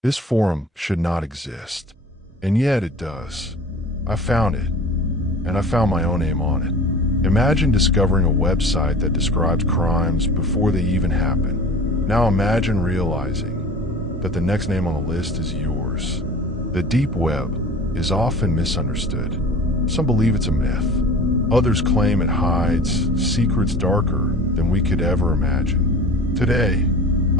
This forum should not exist. And yet it does. I found it, and I found my own name on it. Imagine discovering a website that describes crimes before they even happen. Now imagine realizing that the next name on the list is yours. The deep web is often misunderstood. Some believe it's a myth. Others claim it hides secrets darker than we could ever imagine. Today,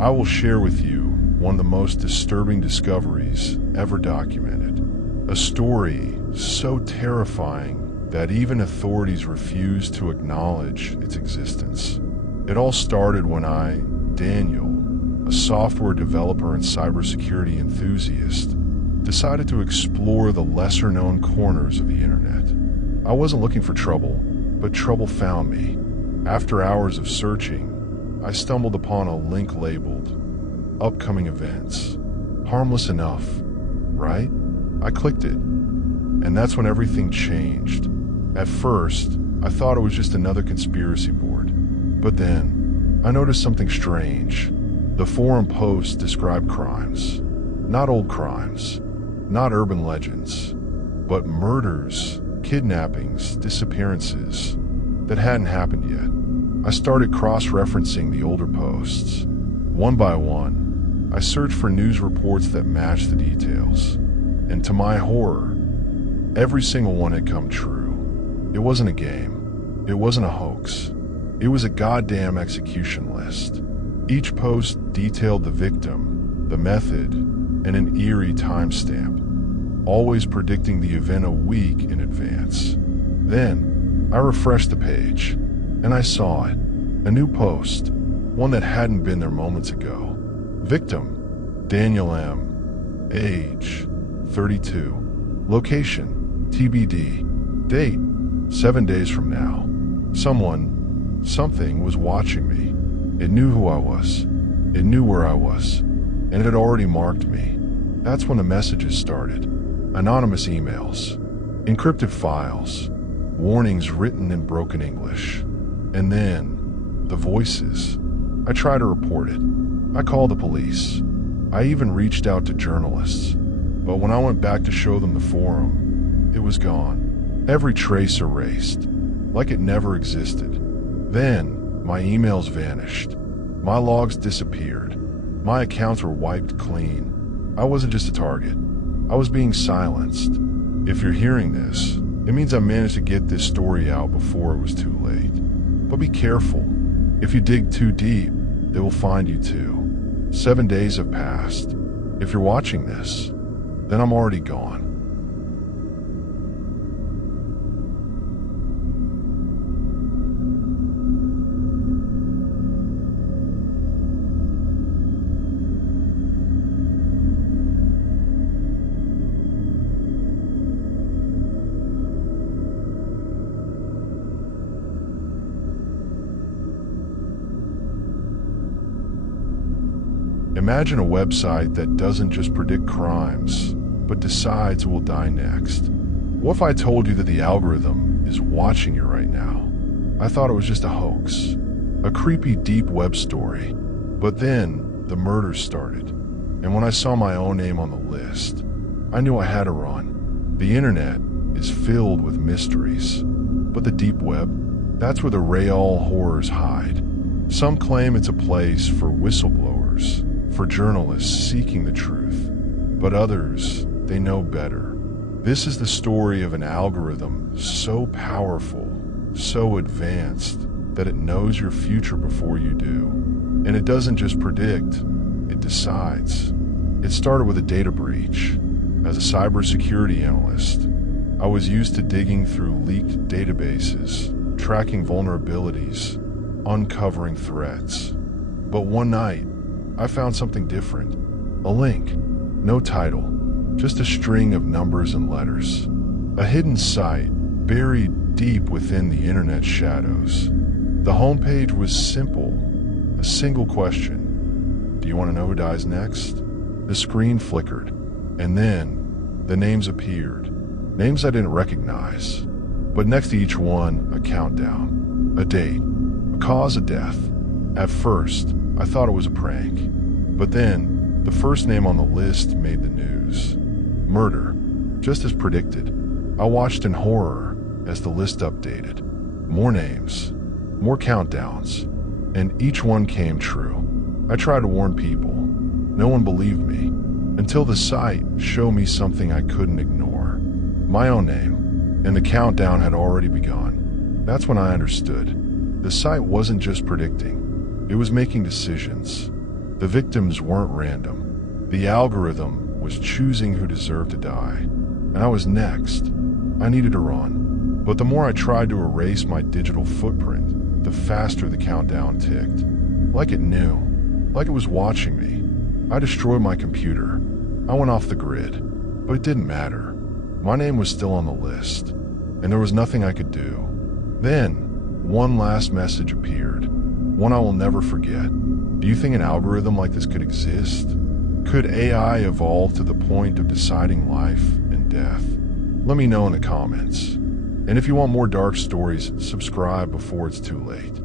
I will share with you one of the most disturbing discoveries ever documented. A story so terrifying that even authorities refuse to acknowledge its existence. It all started when I, Daniel, a software developer and cybersecurity enthusiast, decided to explore the lesser-known corners of the internet. I wasn't looking for trouble, but trouble found me. After hours of searching, I stumbled upon a link labeled Upcoming Events. Harmless enough, right? I clicked it, and that's when everything changed. At first, I thought it was just another conspiracy board. But then, I noticed something strange. The forum posts described crimes. Not old crimes, not urban legends, but murders, kidnappings, disappearances that hadn't happened yet. I started cross-referencing the older posts. One by one, I searched for news reports that matched the details. And to my horror, every single one had come true. It wasn't a game. It wasn't a hoax. It was a goddamn execution list. Each post detailed the victim, the method, and an eerie timestamp, always predicting the event a week in advance. Then, I refreshed the page, and I saw it. A new post, one that hadn't been there moments ago. Victim, Daniel M. Age, 32. Location, TBD. Date, 7 days from now. Something was watching me. It knew who I was. It knew where I was. And it had already marked me. That's when the messages started. Anonymous emails, encrypted files, warnings written in broken English. And then, the voices. I tried to report it. I called the police. I even reached out to journalists. But when I went back to show them the forum, it was gone. Every trace erased, like it never existed. Then, my emails vanished. My logs disappeared. My accounts were wiped clean. I wasn't just a target. I was being silenced. If you're hearing this, it means I managed to get this story out before it was too late. But be careful. If you dig too deep, they will find you too. 7 days have passed. If you're watching this, then I'm already gone. Imagine a website that doesn't just predict crimes, but decides who will die next. What if I told you that the algorithm is watching you right now? I thought it was just a hoax, a creepy deep web story. But then the murders started, and when I saw my own name on the list, I knew I had to run. The internet is filled with mysteries, but the deep web, that's where the real horrors hide. Some claim it's a place for whistleblowers, for journalists seeking the truth, but others, they know better. This is the story of an algorithm so powerful, so advanced, that it knows your future before you do. And it doesn't just predict, it decides. It started with a data breach. As a cybersecurity analyst, I was used to digging through leaked databases, tracking vulnerabilities, uncovering threats. But one night, I found something different. A link. No title. Just a string of numbers and letters. A hidden site buried deep within the internet shadows. The homepage was simple. A single question. Do you want to know who dies next? The screen flickered. And then, the names appeared. Names I didn't recognize. But next to each one, a countdown. A date. A cause of death. At first, I thought it was a prank. But then, The first name on the list made the news. Murder, just as predicted. I watched in horror as the list updated. More names, more countdowns, and each one came true. I tried to warn people. No one believed me, until the site showed me something I couldn't ignore. My own name, and the countdown had already begun. That's when I understood. The site wasn't just predicting, it was making decisions. The victims weren't random. The algorithm was choosing who deserved to die. And I was next. I needed to run. But the more I tried to erase my digital footprint, the faster the countdown ticked. Like it knew. Like it was watching me. I destroyed my computer. I went off the grid. But it didn't matter. My name was still on the list. And there was nothing I could do. Then, one last message appeared. One I will never forget. Do you think an algorithm like this could exist? Could AI evolve to the point of deciding life and death? Let me know in the comments. And if you want more dark stories, subscribe before it's too late.